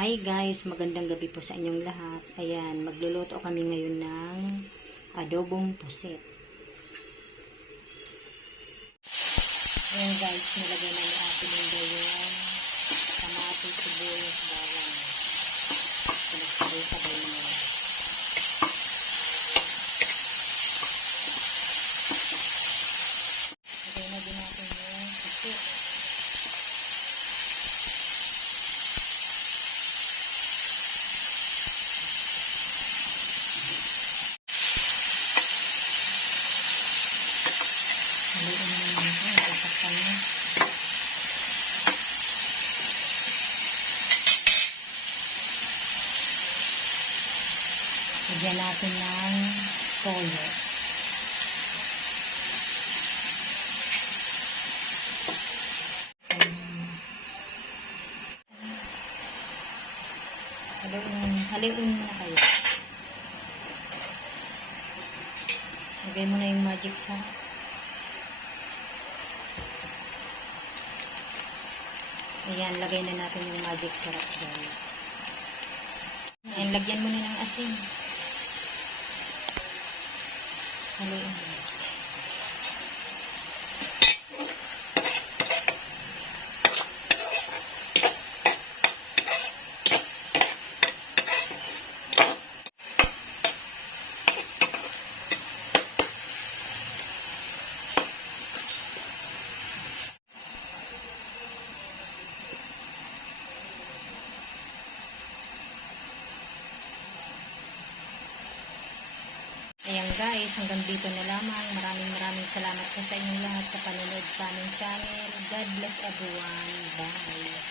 Hi guys, magandang gabi po sa inyong lahat. Ayan, magluluto kami ngayon ng adobong pusit. Ayan guys, nilagay na ni Ate Linda yung kamatis, sibuyas, bawang. Sabay-sabay na yun. Lagay na din natin yung pusit. Haluin mo naman ito. Ipatakpan mo. Lagyan natin ng toyo. Haluin mo na kayo. Lagay mo na yung magic sarap. Ayan, lagay na natin yung magic sarap guys. Ayan, lagyan mo na ng asin. Haluin mo. Ayan guys, hanggang dito na lamang. Maraming salamat po sa inyong lahat sa panonood sa aming channel. God bless everyone. Bye!